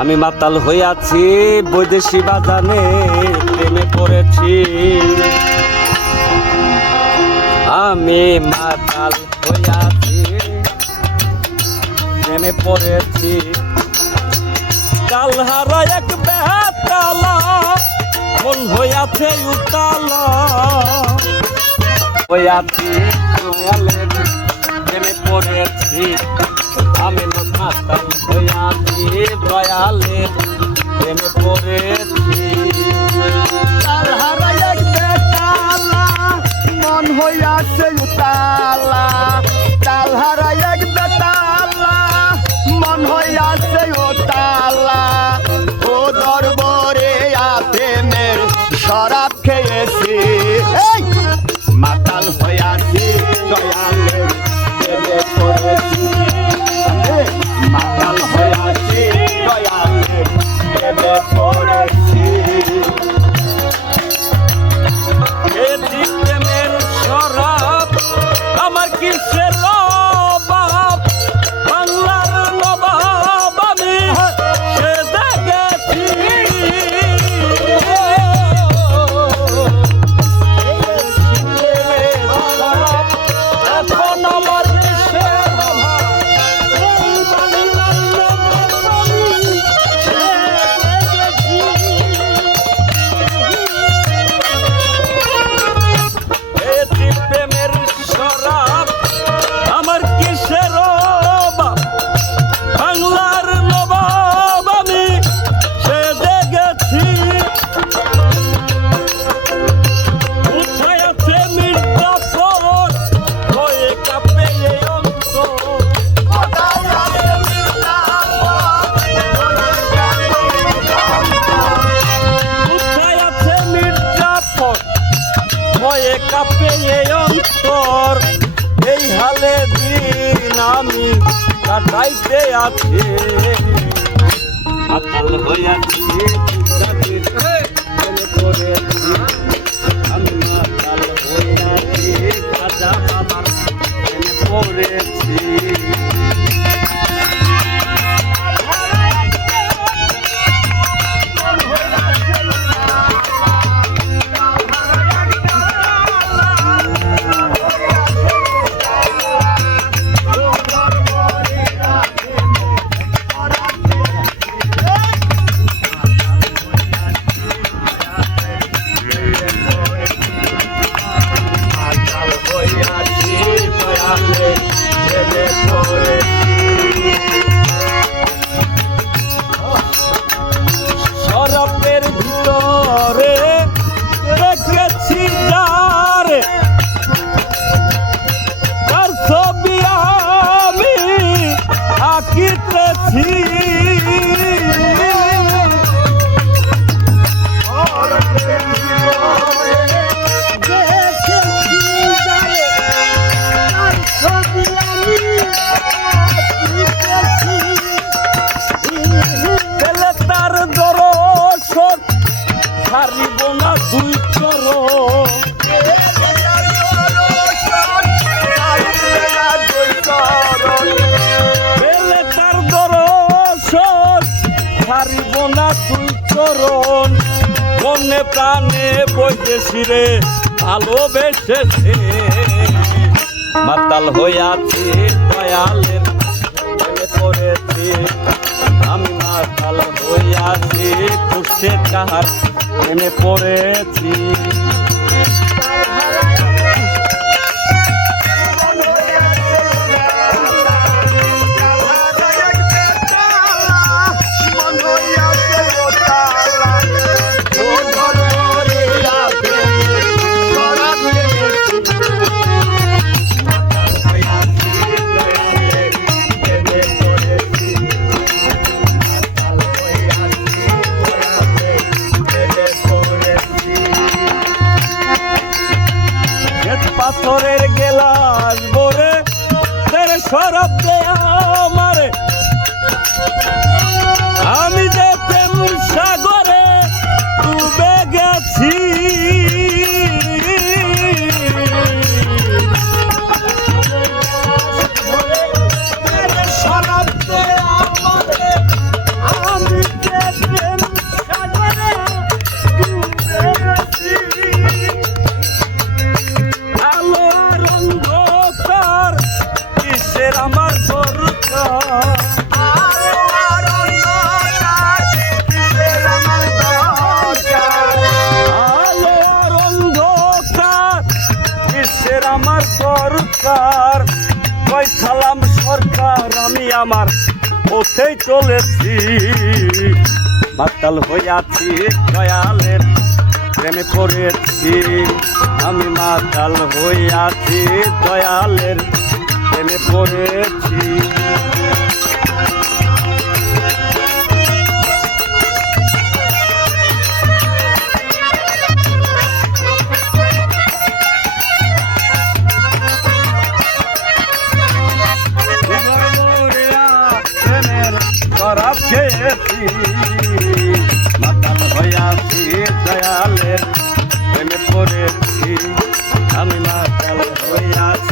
আমি মাতাল হইয়াছি বৈদেশি বাজানে প্রেমে পড়েছি। আমি মাতাল হইয়াছি প্রেমে পড়েছি। কালহারা এক বেতালা মন হইয়াছে উতালা হইয়াছি দয়ালের প্রেমে পড়েছি। আমি মাতাল হইয়াছি দয়ালের প্রেমে পড়েছি। কালহারা এক বেতালা মন হইয়াছে উতালা, কালহারা এক বেতালা মন হইয়াছে উতালা। ও দরবারে প্রেমের শরাব খেয়েছি, মাতাল হইয়াছি দয়ালের প্রেমে পড়েছি। মাতাল হইয়াছি দয়ালের প্রেমে পড়েছি। প্রেমের শরাব আমার কিসের অভাব, বাংলার নবাব আমি সেজে গেছি। এখন আমার কিসের অভাব, বাংলার নবাব আমি সেজে গেছি। প্রেমের শরাব আমার কিসের অভাব, বাংলার নবাব আমি সেজে গেছি। কোথায় আছে মির্জাফর হয়ে কাঁপে এই অন্তর, কোথায় আছে মির্জাফর ভয়ে কাঁপে এই অন্তর। এই হালে দিন আমি কাটাইতে আছি। মাতাল হইয়াছি প্রেমে পড়েছি। আমি মাতাল হইয়াছি খাজা বাবার প্রেমে পড়েছি। শরাবের ভিতরে রেখেছি যারে, তার ছবি আমি আঁকিতেছি। তার দর্শন ছাড়িব না দুই চরণ, তার দর্শন ছাড়িব না দুই চরণ। মনে প্রাণে বৈদেশিরে ভালোবেসেছে। মাতাল হইয়াছি দয়ালের প্রেমে পড়েছি। আমি মাতাল হইয়াছি খুশে কাহার প্রেমে পড়েছি। দরকার আমি আমার পথেই চলেছি, মাতাল হইয়াছি দয়ালের প্রেমে পড়েছি, আমি মাতাল হইয়াছি দয়ালের প্রেমে পড়েছি। শরাব খেয়েছি, মাতাল হইয়াছি দয়ালের প্রেমে পড়েছি, আমি মাতাল হইয়াছি